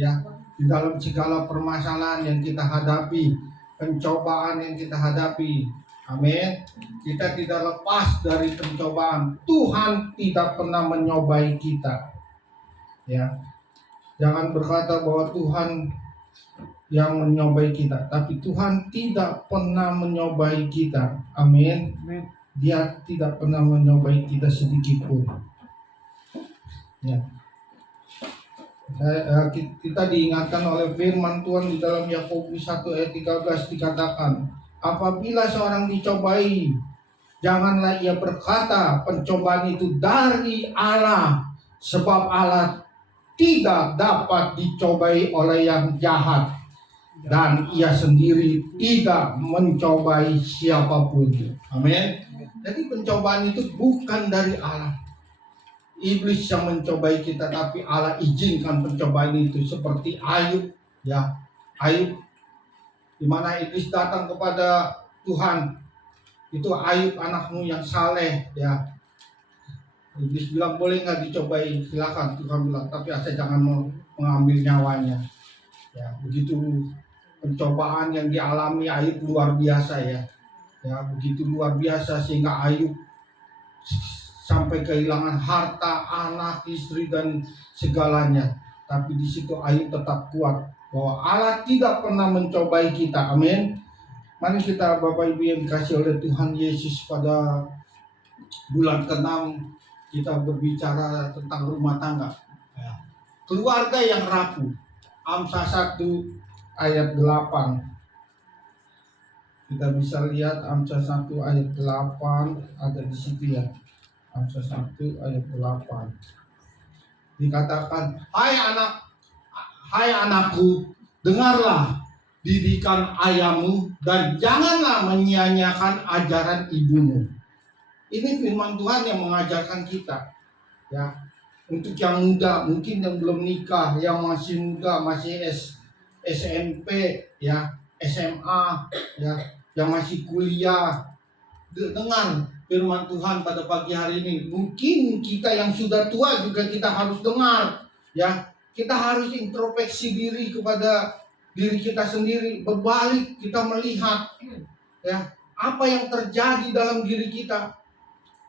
ya, di dalam segala permasalahan yang kita hadapi, pencobaan yang kita hadapi. Amin. Kita tidak lepas dari pencobaan. Tuhan tidak pernah menyobai kita. Ya. Jangan berkata bahwa Tuhan yang menyobai kita, tapi Tuhan tidak pernah menyobai kita. Amin. Dia tidak pernah menyobai kita sedikit pun. Ya. Kita diingatkan oleh firman Tuhan di dalam Yakobus 1 ayat 13 dikatakan, apabila seorang dicobai, janganlah ia berkata pencobaan itu dari Allah, sebab Allah tidak dapat dicobai oleh yang jahat, dan ia sendiri tidak mencobai siapapun. Amin. Jadi pencobaan itu bukan dari Allah. Iblis yang mencobai kita, tapi Allah izinkan pencobaan itu, seperti Ayub, ya. Ayub, di mana iblis datang kepada Tuhan, itu Ayub anakmu yang saleh, ya. Iblis bilang, boleh nggak dicobai? Silakan. Tuhan bilang, tapi asal jangan mengambil nyawanya. Ya, begitu pencobaan yang dialami Ayub luar biasa, ya. Ya, begitu luar biasa sehingga Ayub sampai kehilangan harta, anak, istri, dan segalanya. Tapi di situ Ayub tetap kuat bahwa Allah tidak pernah mencobai kita. Amin. Mari kita, Bapak Ibu yang dikasih oleh Tuhan Yesus, pada bulan ke-6 kita berbicara tentang rumah tangga, ya. Keluarga yang rapuh. Amsal 1 ayat 8. Kita bisa lihat Amsal 1 ayat 8 ada di situ, ya. Amsal 1 ayat 8 dikatakan, hai anakku, dengarlah didikan ayahmu dan janganlah menyia-nyiakan ajaran ibumu. Ini firman Tuhan yang mengajarkan kita, ya. Untuk yang muda, mungkin yang belum nikah, yang masih muda, masih SMP, ya, SMA, ya, yang masih kuliah, dengar firman Tuhan pada pagi hari ini. Mungkin kita yang sudah tua juga kita harus dengar, ya. Kita harus introspeksi diri kepada diri kita sendiri, berbalik kita melihat, ya, apa yang terjadi dalam diri kita,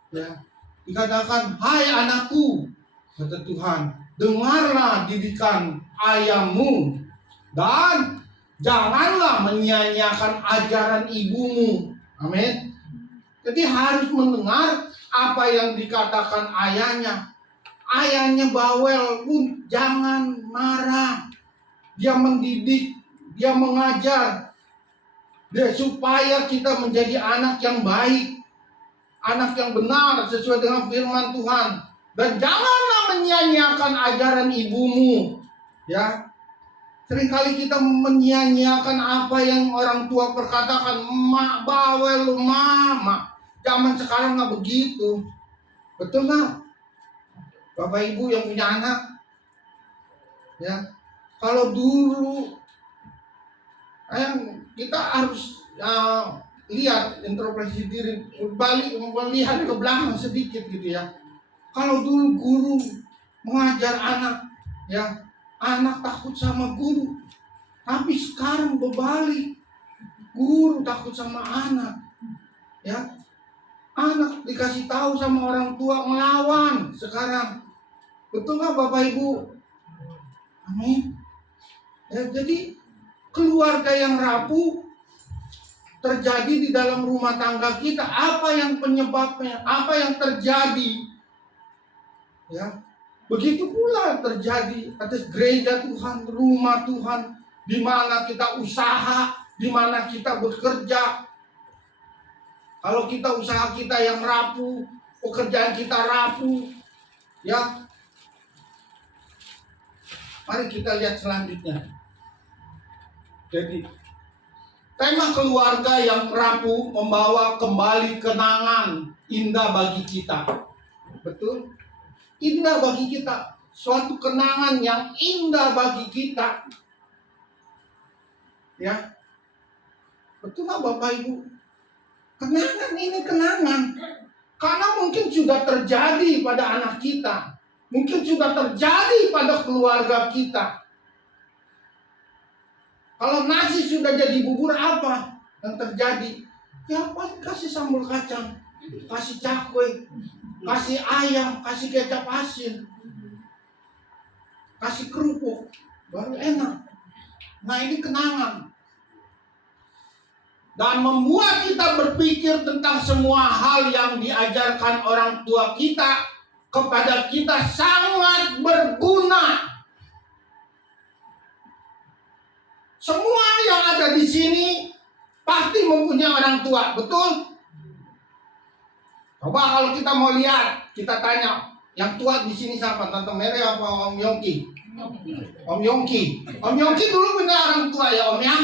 ya. Dikatakan, hai anakku, kata Tuhan, dengarlah didikan ayahmu dan janganlah menyia-nyiakan ajaran ibumu. Amin. Jadi harus mendengar apa yang dikatakan ayahnya. Ayahnya bawel pun jangan marah. Dia mendidik, dia mengajar, dia supaya kita menjadi anak yang baik, anak yang benar sesuai dengan firman Tuhan. Dan janganlah menyia-nyiakan ajaran ibumu, ya. Seringkali kita menyia-nyiakan apa yang orang tua perkatakan. Mak bawel lu, mama. Zaman sekarang nggak begitu, betul nggak, Bapak Ibu yang punya anak? Ya, kalau dulu, kita harus lihat, introspeksi diri, balik melihat ke belakang sedikit, gitu ya. Kalau dulu guru mengajar anak, ya, anak takut sama guru. Tapi sekarang berbalik, guru takut sama anak, ya. Anak dikasih tahu sama orang tua melawan sekarang. Betul nggak Bapak Ibu? Amin. Ya, jadi keluarga yang rapuh terjadi di dalam rumah tangga kita. Apa yang penyebabnya? Apa yang terjadi? Ya, begitu pula terjadi atas gereja Tuhan, rumah Tuhan, di mana kita usaha, di mana kita bekerja. Kalau kita usaha kita yang rapuh, pekerjaan kita rapuh, ya. Mari kita lihat selanjutnya. Jadi, tema keluarga yang rapuh membawa kembali kenangan indah bagi kita. Betul? Indah bagi kita. Suatu kenangan yang indah bagi kita. Ya. Betul nggak Bapak Ibu? Kenangan ini kenangan. Karena mungkin sudah terjadi pada anak kita. Mungkin sudah terjadi pada keluarga kita. Kalau nasi sudah jadi bubur, apa yang terjadi? Ya paling kasih sambal kacang, kasih cakwe, kasih ayam, kasih kecap asin, kasih kerupuk, baru enak. Nah ini kenangan. Dan membuat kita berpikir tentang semua hal yang diajarkan orang tua kita kepada kita sangat berguna. Semua yang ada di sini pasti mempunyai orang tua, betul? Coba kalau kita mau lihat, kita tanya, yang tua di sini siapa? Tante Mary apa Om Yongki? Om Yongki. Om Yongki dulu punya orang tua ya Om ya?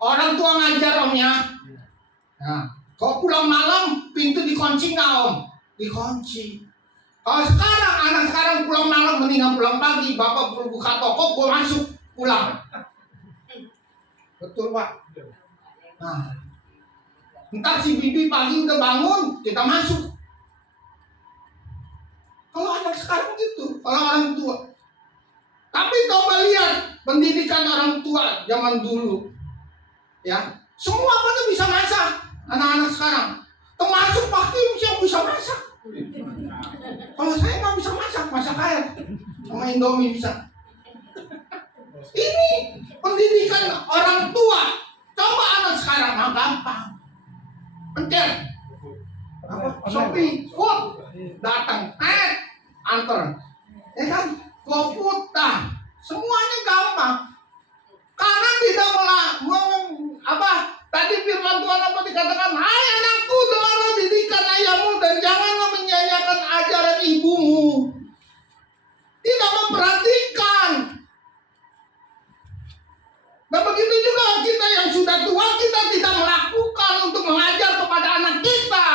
Orang tua ngajar Om ya? Nah, kalau pulang malam pintu dikunci nggak Om? Dikunci. Kalau sekarang, anak sekarang pulang malam mendingan pulang pagi, bapak perlu buka toko, gue masuk pulang. Betul Pak? Nah, ntar si bibi pagi udah bangun, kita masuk. Kalau anak sekarang gitu, kalau orang tua. Tapi coba lihat pendidikan orang tua zaman dulu, ya semua pada bisa masak. Anak-anak sekarang, termasuk Pak Kim yang bisa masak. Kalau saya nggak bisa masak air sama Indomie bisa. Ini pendidikan orang tua. Coba anak sekarang, nah gampang. Pencet apa? Shopee, food, datang, antar, ya kan? GoFood, semuanya gampang. Karena tidak apa? Tadi firman Tuhan apa dikatakan? Hai anakku, dengarlah didikan ayahmu dan janganlah menyanyiakan ajaran ibumu. Tidak memperhatikan. Nah begitu juga kita yang sudah tua, kita tidak melakukan untuk mengajar kepada anak kita.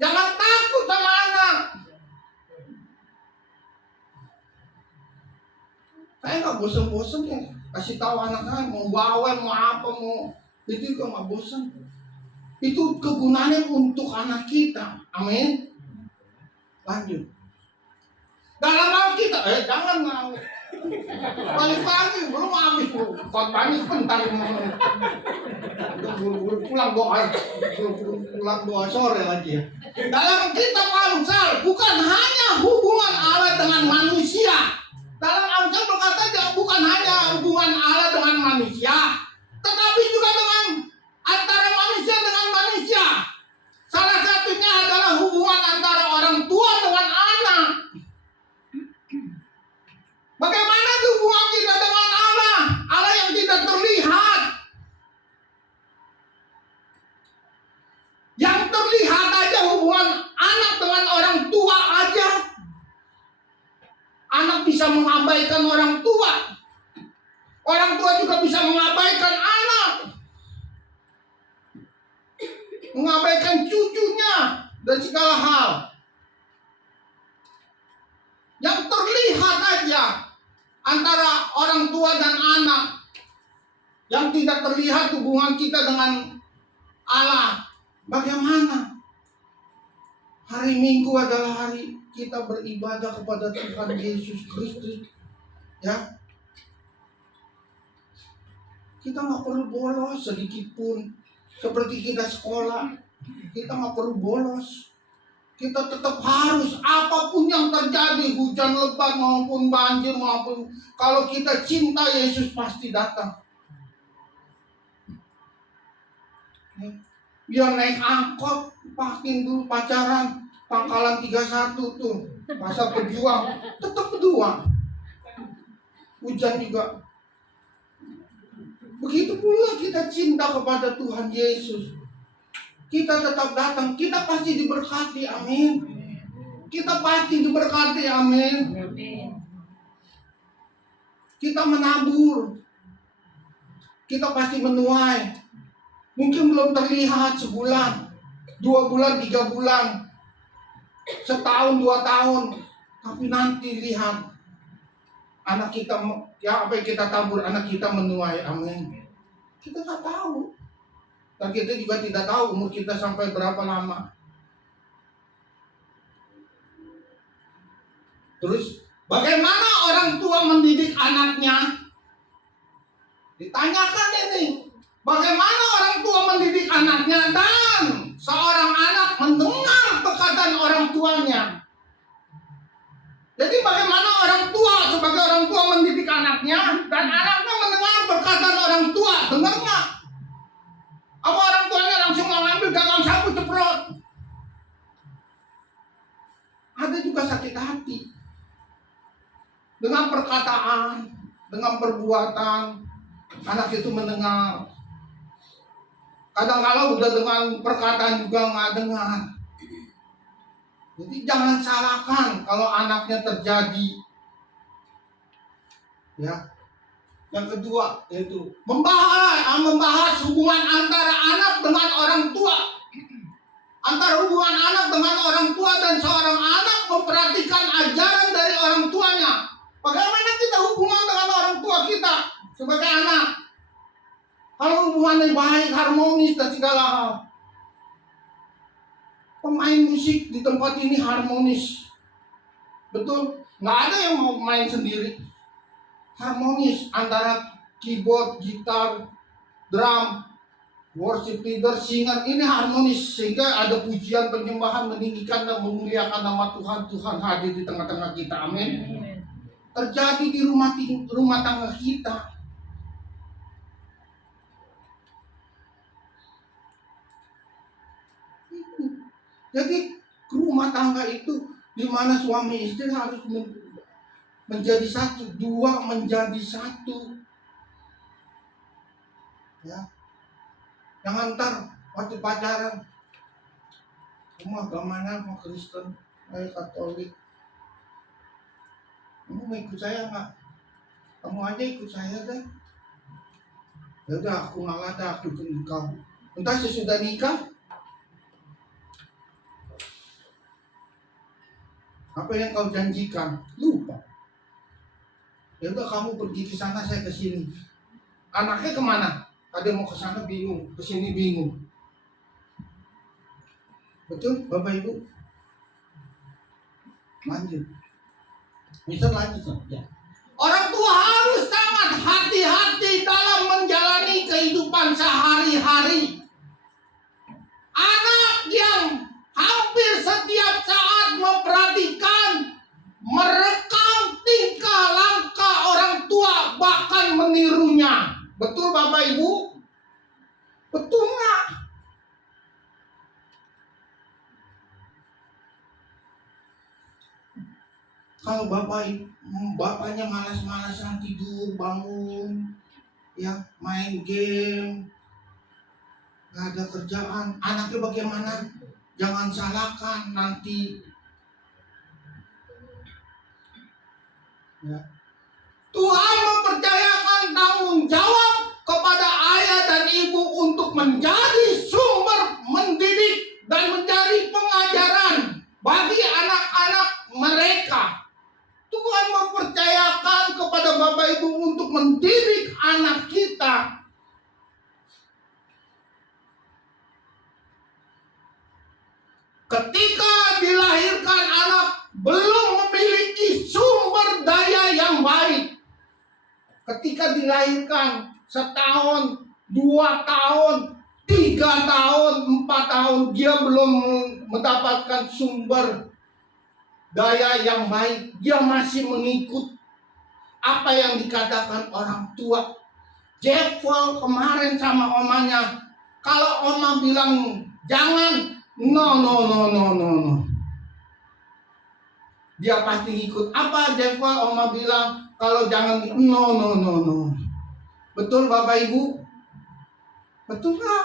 Jangan takut sama anak. Saya nggak bosan-bosan ya kasih tahu anak-anak mau bawel mau apa mau itu juga nggak bosan. Itu kegunaannya untuk anak kita. Amin. Lanjut. Dalam hal kita, jangan mau. Balik lagi, belum habis khotbahnya sebentar. Buru-buru pulang doa, pulang doa sore lagi ya. Dalam kitab Amsal bukan hanya hubungan Allah dengan manusia. Dalam Amsal berkata bukan hanya hubungan Allah dengan manusia, tetapi juga dengan antara manusia dengan manusia. Salah satunya adalah hubungan antara orang tua dengan anak. Bagaimana hubungan kita dengan Allah? Allah yang tidak terlihat. Yang terlihat aja hubungan anak dengan orang tua aja. Anak bisa mengabaikan orang tua. Orang tua juga bisa mengabaikan anak. Mengabaikan cucunya dan segala hal. Yang terlihat aja antara orang tua dan anak. Yang tidak terlihat hubungan kita dengan Allah. Bagaimana? Hari Minggu adalah hari kita beribadah kepada Tuhan Yesus Kristus. Ya. Kita nggak perlu bolos sedikit pun. Seperti kita sekolah, kita nggak perlu bolos. Kita tetap harus, apapun yang terjadi, hujan lebat maupun banjir maupun, kalau kita cinta Yesus pasti datang. Biar naik angkot, pakin dulu pacaran, Pangkalan 31 tuh, masa pejuang, tetap berjuang. Hujan juga. Begitu pula kita cinta kepada Tuhan Yesus. Kita tetap datang, kita pasti diberkati, amin. Kita pasti diberkati, amin. Kita menabur, kita pasti menuai. Mungkin belum terlihat sebulan, 2 bulan, 3 bulan, setahun, 2 tahun, tapi nanti lihat anak kita, ya apa yang kita tabur, anak kita menuai, amin. Kita nggak tahu. Dan kita juga tidak tahu umur kita sampai berapa lama. Terus bagaimana orang tua mendidik anaknya? Ditanyakan ini, bagaimana orang tua mendidik anaknya dan seorang anak mendengar perkataan orang tuanya. Jadi bagaimana orang tua sebagai orang tua mendidik anaknya dan anaknya mendengar perkataan orang tua, dengar nggak? Apa orang tuanya langsung mengambil gagang sapu ceprot? Ada juga sakit hati dengan perkataan, dengan perbuatan. Anak itu mendengar. Kadang-kala udah dengan perkataan juga nggak dengar. Jadi jangan salahkan kalau anaknya terjadi. Ya. Yang kedua yaitu membahas hubungan antara anak dengan orang tua. Antara hubungan anak dengan orang tua dan seorang anak memperhatikan ajaran dari orang tuanya. Bagaimana kita hubungan dengan orang tua kita sebagai anak? Kalau hubungannya baik, harmonis dan segala hal. Pemain musik di tempat ini harmonis. Betul? Nggak ada yang mau main sendiri. Harmonis antara keyboard, gitar, drum, worship leader, singer, ini harmonis sehingga ada pujian penyembahan meninggikan dan memuliakan nama Tuhan. Tuhan hadir di tengah-tengah kita. Amin. Terjadi di rumah tangga kita. Jadi rumah tangga itu di mana suami istri harus menjadi satu, dua menjadi satu. Ya. Jangan ntar waktu pacaran, kamu agamanya mau Kristen, saya Katolik. Kamu mau ikut saya nggak? Kamu aja ikut saya deh. Ya udah, aku ngalah dah, aku ikut kau. Entah sesudah nikah, apa yang kau janjikan lupa. Ya udah, kamu pergi ke sana, saya ke sini. Anaknya kemana? Ada mau ke sana bingung, ke sini bingung. Betul, Bapak Ibu? Lanjut. Bisa lanjut ya. Orang tua harus sangat hati-hati dalam menjalani kehidupan sehari-hari. Anak yang hampir setiap saat memperhatikan, merekam tingkah langkah orang tua, bahkan menirunya. Betul Bapak Ibu? Betul nggak? Kalau bapaknya malas-malasan tidur, bangun, ya main game, nggak ada kerjaan, anaknya bagaimana? Jangan salahkan nanti. Ya. Tuhan mempercayakan tanggung jawab kepada ayah dan ibu untuk menjadi sumber mendidik dan menjadi pengajaran bagi anak-anak mereka. Tuhan mempercayakan kepada Bapak Ibu untuk mendidik anak kita. Ketika dilahirkan anak belum memiliki sumber daya yang baik. Ketika dilahirkan 1 tahun, 2 tahun, 3 tahun, 4 tahun, dia belum mendapatkan sumber daya yang baik. Dia masih mengikut apa yang dikatakan orang tua. Jeffel kemarin sama omanya, kalau oma bilang jangan, no. Dia pasti ikut. Apa Jeffel oma bilang kalau jangan, no. Betul Bapak Ibu? Betul nggak?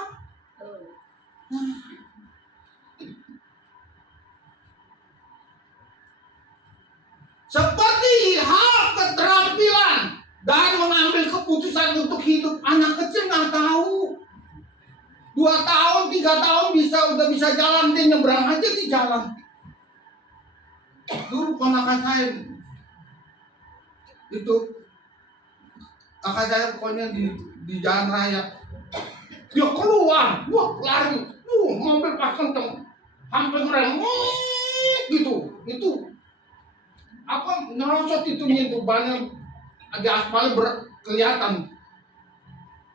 Seperti hal keterampilan dan mengambil keputusan untuk hidup, anak kecil nggak tahu. 2 tahun, 3 tahun udah bisa jalan, dia nyebrang aja di jalan. Dulu ponakan saya itu, kakak saya pokoknya di jalan raya, dia keluar, lari, mobil pas kenceng, hampir ngerem, gitu, itu apa nerosot itu bannya di aspal kelihatan.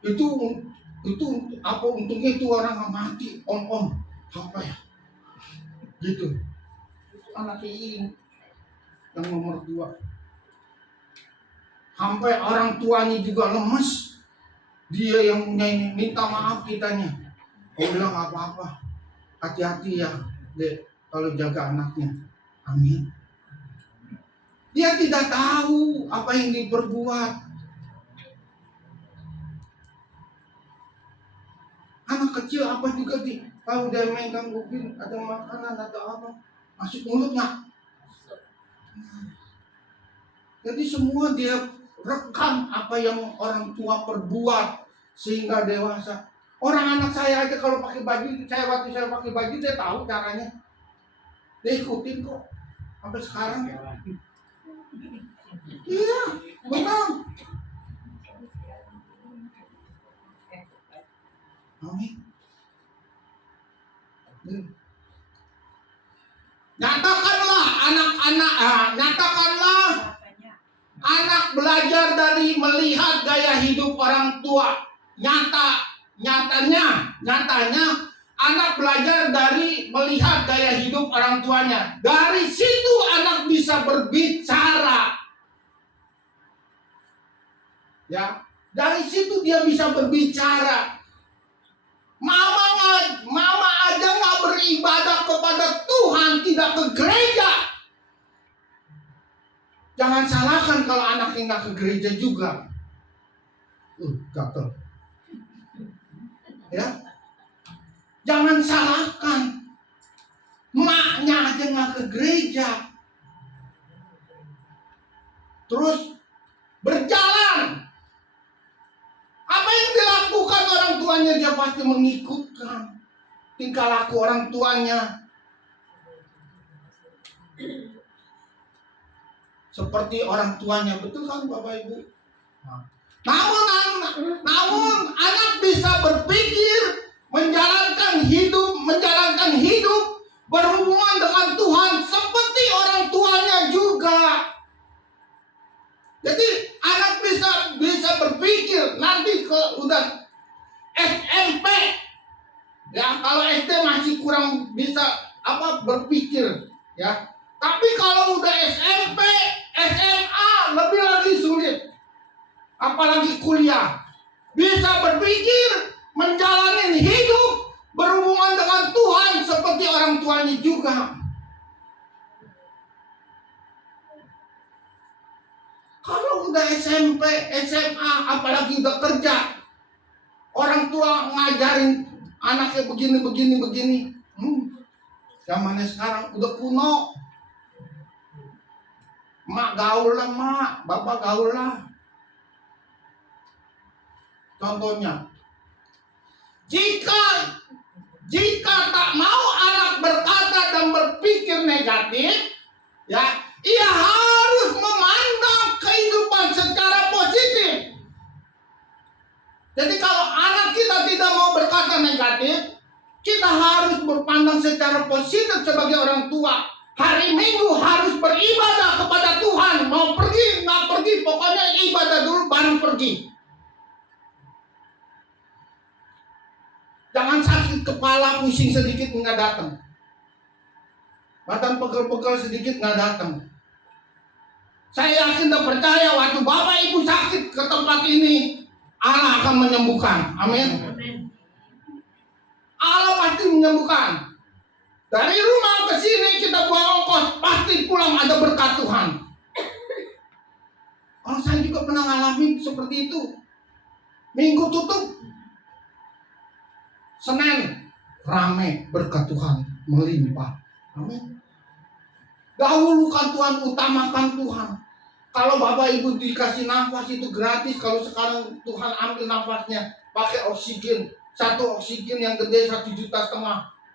Itu apa untungnya itu orang mati om apa ya gitu. Itu anak ini yang nomor 2 sampai orang tuanya juga lemes, dia yang punya ini minta maaf kitanya. Bilang apa-apa, hati-hati ya dek kalau jaga anaknya. Amin. Dia tidak tahu apa yang diperbuat. Anak kecil apa juga tahu dia megang kuping, ada makanan atau apa masuk mulutnya. Jadi semua dia rekam apa yang orang tua perbuat sehingga dewasa. Orang anak saya aja kalau pakai baju, waktu saya pakai baju dia tahu caranya. Dia ikutin kok sampai sekarang. Iya, benar. Amin. Nyatakanlah anak belajar dari melihat gaya hidup orang tua. Nyatanya anak belajar dari melihat gaya hidup orang tuanya. Dari situ anak bisa berbicara. Ya, dari situ dia bisa berbicara. Mama aja nggak beribadah kepada Tuhan, tidak ke gereja. Jangan salahkan kalau anaknya nggak ke gereja juga. Gatel. Ya, jangan salahkan. Maknya aja nggak ke gereja. Terus berjalan. Apa yang dilakukan orang tuanya dia pasti mengikutkan tingkah laku orang tuanya. Seperti orang tuanya, betul kan Bapak Ibu? Namun anak bisa berpikir, menjalankan hidup, berhubungan dengan Tuhan seperti orang tuanya juga. Jadi anak bisa berpikir nanti udah SMP. Ya, kalau SD masih kurang bisa berpikir, ya. Tapi kalau udah SMP, SMA lebih lagi sulit. Apalagi kuliah. Bisa berpikir, menjalani hidup, berhubungan dengan Tuhan seperti orang tuanya juga. Kalau udah SMP, SMA, apalagi udah kerja, orang tua ngajarin anaknya begini. Zamannya sekarang udah kuno. Mak gaul lah, mak, bapak gaul lah. Contohnya, jika tak mau anak berkata dan berpikir negatif, ya, ia harus memandang kehidupan secara positif. Jadi kalau anak kita tidak mau berkata negatif, kita harus berpandang secara positif sebagai orang tua. Hari Minggu harus beribadah kepada Tuhan. Mau pergi, nggak pergi, pokoknya ibadah dulu baru pergi. Jangan sakit kepala, pusing sedikit nggak datang. Badan pegel-pegel sedikit nggak datang. Saya yakin dan percaya waktu Bapak Ibu sakit ke tempat ini, Allah akan menyembuhkan. Amin. Allah pasti menyembuhkan. Dari rumah ke sini kita bawa ongkos, pasti pulang ada berkat Tuhan. Saya juga pernah ngalamin seperti itu. Minggu tutup, Senin rame, berkat Tuhan melimpah. Amin. Dahulukan Tuhan, utamakan Tuhan. Kalau Bapak Ibu dikasih nafas itu gratis. Kalau sekarang Tuhan ambil nafasnya pakai oksigen. Satu oksigen yang gede 1,5 juta.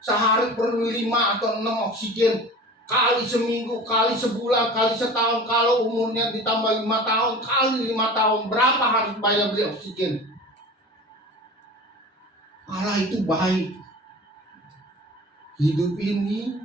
Sehari perlu 5 atau 6 oksigen. Kali seminggu, kali sebulan, kali setahun. Kalau umurnya ditambah 5 tahun, kali 5 tahun. Berapa harus bayar beli oksigen? Allah itu baik. Hidup ini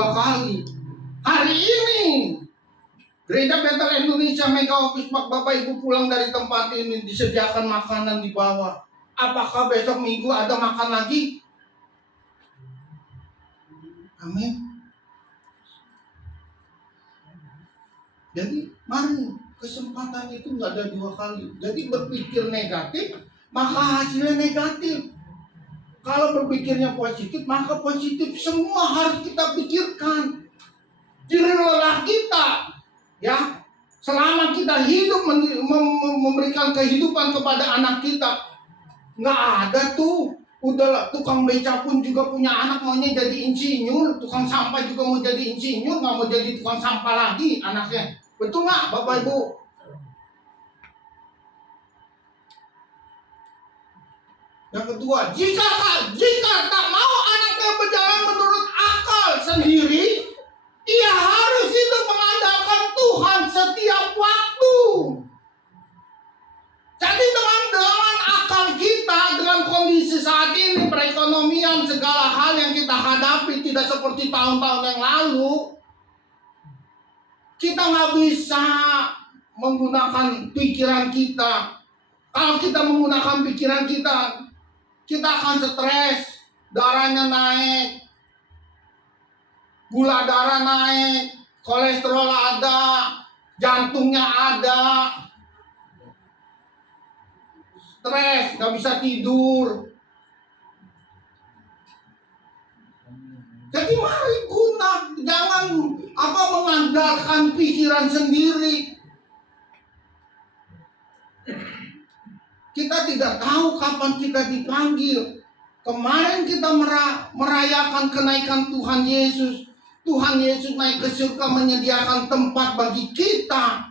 2 kali. Hari ini Gereja Betel Indonesia Mega Office Bapak Ibu pulang dari tempat ini disediakan makanan di bawah. Apakah besok minggu ada makan lagi? Amin. Jadi mari, kesempatan itu nggak ada 2 kali. Jadi berpikir negatif, maka hasilnya negatif. Kalau berpikirnya positif, maka positif. Semua harus kita pikirkan. Ciri lelah kita, ya, selama kita hidup memberikan kehidupan kepada anak kita, nggak ada tuh. Udah tukang beca pun juga punya anak maunya jadi insinyur, tukang sampah juga mau jadi insinyur, nggak mau jadi tukang sampah lagi anaknya. Betul nggak, Bapak Ibu? Yang kedua, jika tak mau anaknya berjalan menurut akal sendiri, ia harus hidup mengandalkan Tuhan setiap waktu. Jadi dengan akal kita, dengan kondisi saat ini, perekonomian, segala hal yang kita hadapi tidak seperti tahun-tahun yang lalu, kita nggak bisa menggunakan pikiran kita. Kalau kita menggunakan pikiran kita akan stres, darahnya naik, gula darah naik, kolesterol ada, jantungnya ada, stres, nggak bisa tidur. Jadi mari jangan mengandalkan pikiran sendiri. Kita tidak tahu kapan kita dipanggil. Kemarin kita merayakan kenaikan Tuhan Yesus. Tuhan Yesus naik ke surga menyediakan tempat bagi kita.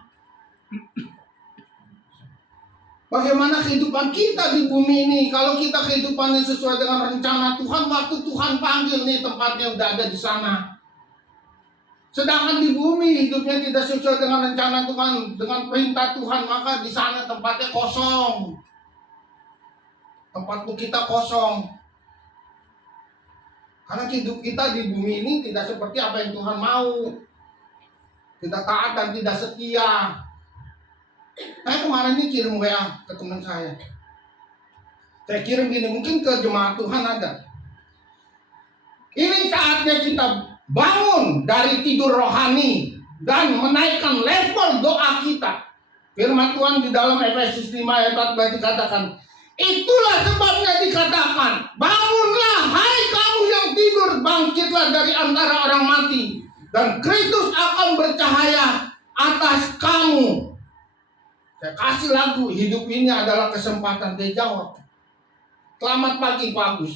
Bagaimana kehidupan kita di bumi ini? Kalau kita kehidupannya sesuai dengan rencana Tuhan, waktu Tuhan panggil nih tempatnya udah ada di sana. Sedangkan di bumi hidupnya tidak sesuai dengan rencana Tuhan, dengan perintah Tuhan, maka di sana tempatnya kosong. Tempat kita kosong. Karena hidup kita di bumi ini tidak seperti apa yang Tuhan mau. Tidak taat dan tidak setia. Saya kemarin ini kirim WA ke teman saya. Saya kirim gini, mungkin ke jemaat Tuhan ada. Ini saatnya kita bangun dari tidur rohani dan menaikkan level doa kita. Firman Tuhan di dalam Efesus 5 ayat 14 dikatakan, itulah sebabnya dikatakan, bangunlah hai kamu yang tidur, bangkitlah dari antara orang mati, dan Kristus akan bercahaya atas kamu. Saya kasih lagu, hidup ini adalah kesempatan. Dia jawab, selamat pagi Pak Agus,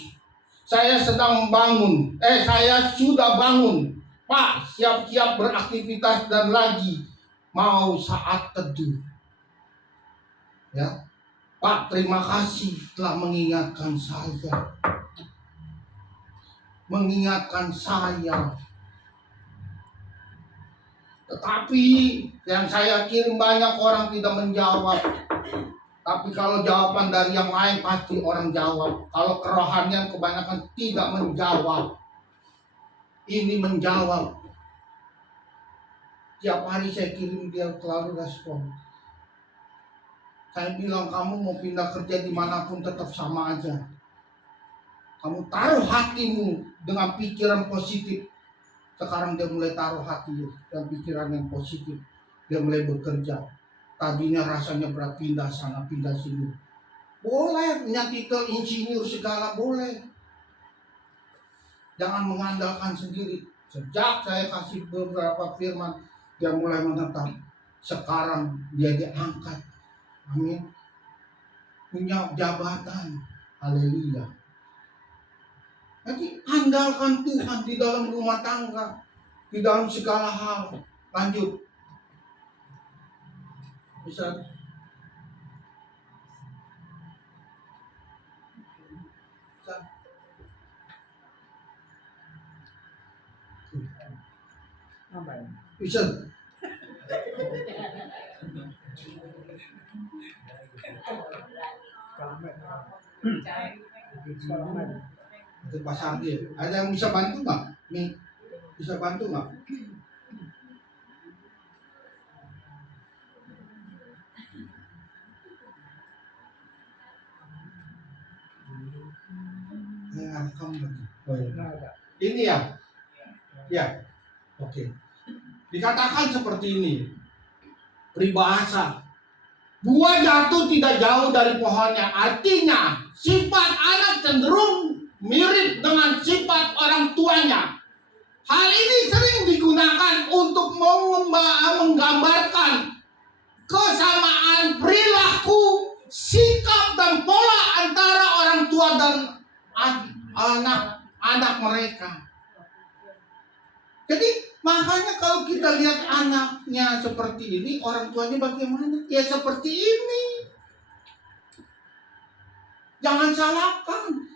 saya sedang bangun, saya sudah bangun Pak, siap-siap beraktivitas dan lagi mau saat teduh. Ya Pak, terima kasih telah mengingatkan saya. Tetapi yang saya kirim banyak orang tidak menjawab. Tapi kalau jawaban dari yang lain pasti orang jawab. Kalau kerohanian kebanyakan tidak menjawab. Ini menjawab. Tiap hari saya kirim dia selalu respon. Saya bilang kamu mau pindah kerja dimanapun tetap sama aja. Kamu taruh hatimu dengan pikiran positif. Sekarang dia mulai taruh hati dan pikiran yang positif. Dia mulai bekerja. Tadinya rasanya berat, pindah sana, pindah sini. Boleh punya titel insinyur segala, boleh. Jangan mengandalkan sendiri. Sejak saya kasih beberapa firman, dia mulai menetap. Sekarang dia diangkat. Amin. Punya jabatan. Haleluya. Jadi andalkan Tuhan di dalam rumah tangga, di dalam segala hal. Lanjut. Bisa. Bisa. Itu Pak Sardi. Ada yang bisa bantu nggak? Nih. Bisa bantu nggak? Oh, ya. Ini ya, ya, oke. Dikatakan seperti ini, peribahasa. Buah jatuh tidak jauh dari pohonnya. Artinya, sifat anak cenderung mirip dengan sifat orang tuanya. Hal ini sering digunakan untuk menggambarkan kesamaan perilaku, sikap, dan pola antara orang tua dan anak mereka. Jadi makanya kalau kita lihat anaknya seperti ini, orang tuanya bagaimana? Ya seperti ini. Jangan salahkan.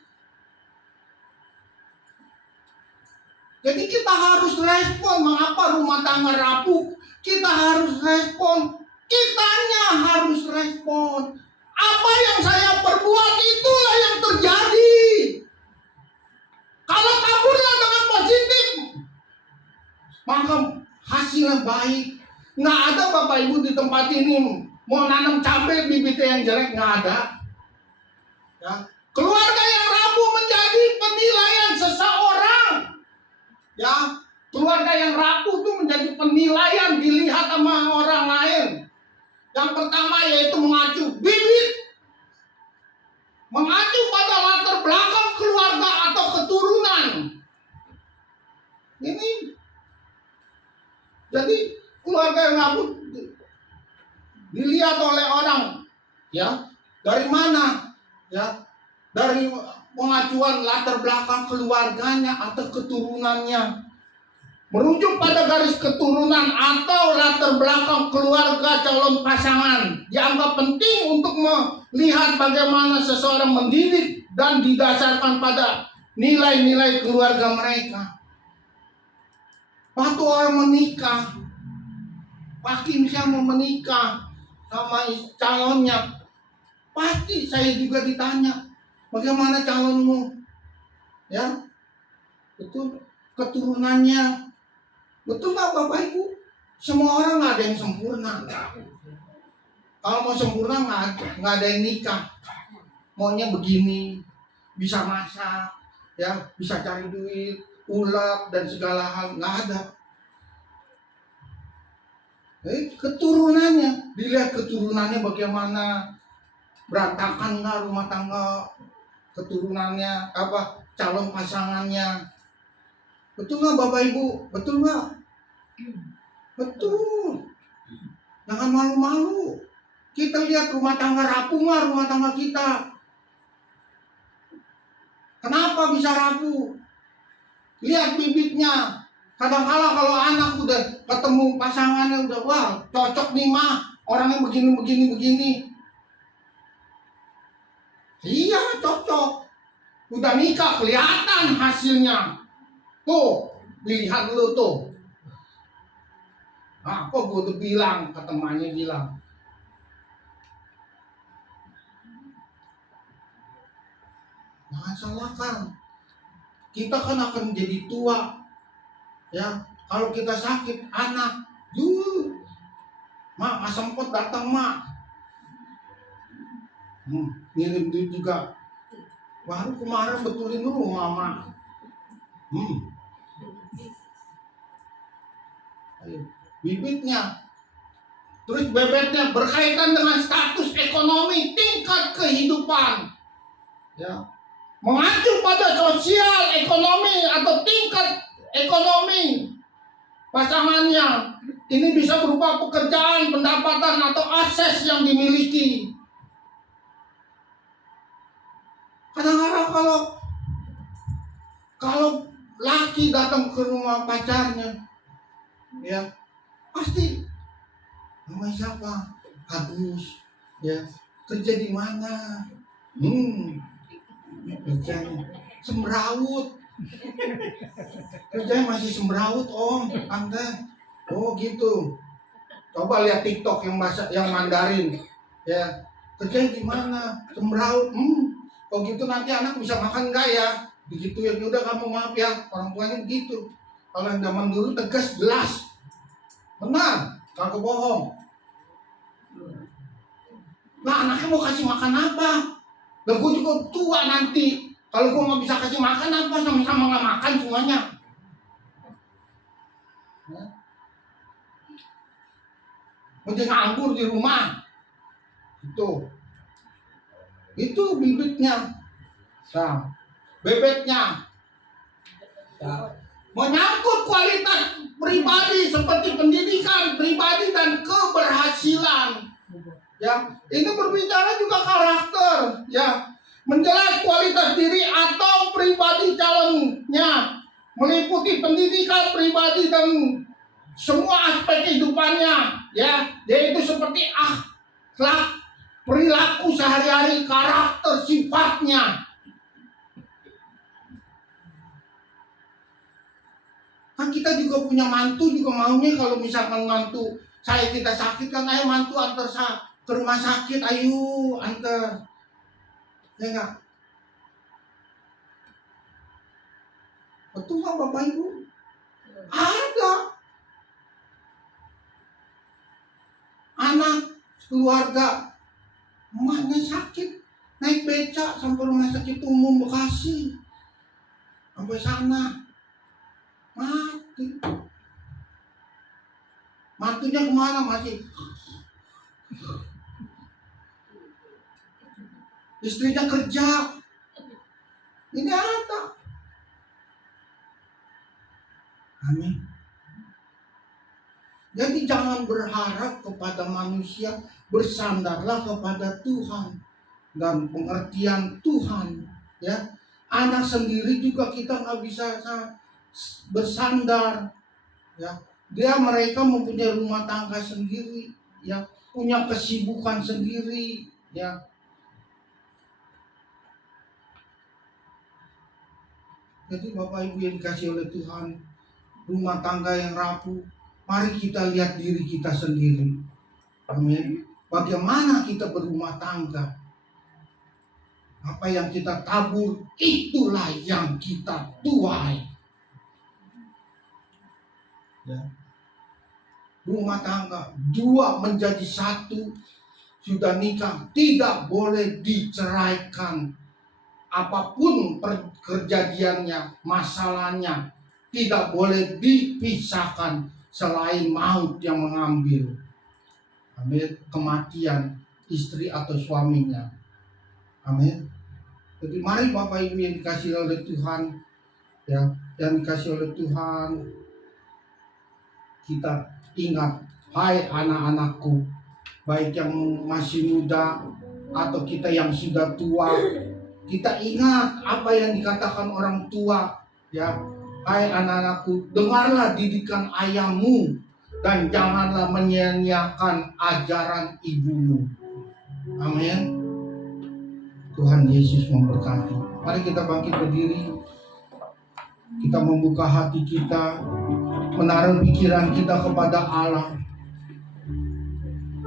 Jadi kita harus respon. Mengapa rumah tangga rapuh? Kita harus respon. Kitanya harus respon. Apa yang saya perbuat itulah yang terjadi. Kalau kaburlah dengan positif, maka hasilnya baik. Nggak ada Bapak Ibu di tempat ini mau nanam cabai bibitnya yang jelek, nggak ada. Ya. Keluarga yang rapuh menjadi penilaian seseorang. Ya, keluarga yang rapuh itu menjadi penilaian dilihat sama orang lain. Yang pertama yaitu mengacu bibit, mengacu pada latar belakang keluarga atau keturunan. Ini jadi keluarga yang rapuh dilihat oleh orang, ya, dari mana, ya, dari pengacuan latar belakang keluarganya atau keturunannya, merujuk pada garis keturunan atau latar belakang keluarga calon pasangan. Dianggap penting untuk melihat bagaimana seseorang mendidik dan didasarkan pada nilai-nilai keluarga mereka. Waktu orang menikah, pasti misalnya mau menikah sama calonnya, pasti saya juga ditanya, bagaimana calonmu? Ya, betul, keturunannya. Betul nggak Bapak Ibu? Semua orang nggak ada yang sempurna. Kalau mau sempurna nggak ada yang nikah. Maunya begini, bisa masak, ya, bisa cari duit, ulat dan segala hal, nggak ada. Keturunannya, dilihat keturunannya bagaimana, berantakan nggak rumah tangga, keturunannya apa, calon pasangannya. Betul nggak Bapak Ibu? Betul nggak? Betul. Jangan malu-malu. Kita lihat rumah tangga rapuh nggak rumah tangga kita? Kenapa bisa rapuh? Lihat bibitnya. Kadang-kala kalau anak udah ketemu pasangannya udah, wah cocok nih mah, orangnya begini. Iya cocok. Udah nikah kelihatan hasilnya. Tuh, pilihan lu tuh. Nah, kok gue udah bilang, ke temannya bilang. Jangan salahkan. Kita kan akan jadi tua. Ya, kalau kita sakit, anak, mak sempet datang mak. Ngirim duit juga. Baru kemarin betulin rumah mak. Bibitnya, terus bebeknya berkaitan dengan status ekonomi, tingkat kehidupan, ya, mengacu pada sosial ekonomi atau tingkat ekonomi pasangannya. Ini bisa berupa pekerjaan, pendapatan atau akses yang dimiliki. Kadang-kadang kalau laki datang ke rumah pacarnya, ya, pasti nama siapa? Agus, ya, kerja di mana? Kerjanya semrawut. Kerjanya masih semrawut om, Anda. Oh gitu. Coba lihat TikTok yang Mandarin, ya. Kerjanya di mana? Semrawut. Kalau gitu nanti anak bisa makan enggak ya? Begitu ya, udah kamu maaf ya, orang tuanya begitu. Kalau yang zaman dulu tegas, jelas, benar, kagak bohong. Nah, anaknya mau kasih makan apa? Lah gue juga tua nanti. Kalau gue nggak bisa kasih makan apa, sama-sama nggak makan semuanya. Mau dia nganggur di rumah. Itu bibitnya. Nah, bebeknya. Ya. Menyangkut kualitas pribadi seperti pendidikan pribadi dan keberhasilan. Ya, ini berbicara juga karakter. Ya, menjelaskan kualitas diri atau pribadi calonnya, meliputi pendidikan pribadi dan semua aspek kehidupannya, ya, yaitu seperti akhlak, perilaku sehari-hari, karakter, sifatnya. Kan kita juga punya mantu, juga maunya kalau misalkan mantu kita sakit kan, ayo mantu antar ke rumah sakit, ayo antar, ya enggak? Betul nggak Bapak Ibu? Ada anak keluarga, emaknya sakit, naik becak sampai rumah sakit umum Bekasi, sampai sana mati. Mantunya kemana masih? Istrinya kerja. Ini ada. Amin. Jadi jangan berharap kepada manusia, bersandarlah kepada Tuhan dan pengertian Tuhan. Ya, anak sendiri juga kita nggak bisa bersandar. Ya, mereka mempunyai rumah tangga sendiri, ya, punya kesibukan sendiri, ya. Jadi Bapak Ibu yang dikasih oleh Tuhan, rumah tangga yang rapuh, mari kita lihat diri kita sendiri. Amin. Bagaimana kita berumah tangga? Apa yang kita tabur, itulah yang kita tuai. Ya. Rumah tangga, dua menjadi satu, sudah nikah, tidak boleh diceraikan. Apapun kejadiannya, masalahnya, tidak boleh dipisahkan selain maut yang mengambil. Amin. Kematian istri atau suaminya. Amin. Jadi mari Bapak Ibu yang dikasih oleh Tuhan, ya, yang dikasih oleh Tuhan, kita ingat, hai anak-anakku, baik yang masih muda atau kita yang sudah tua, kita ingat apa yang dikatakan orang tua, ya. Hai anak-anakku, dengarlah didikan ayahmu dan janganlah menyia-nyiakan ajaran ibumu. Amin. Tuhan Yesus memberkati. Mari kita bangkit berdiri. Kita membuka hati kita, menaruh pikiran kita kepada Allah.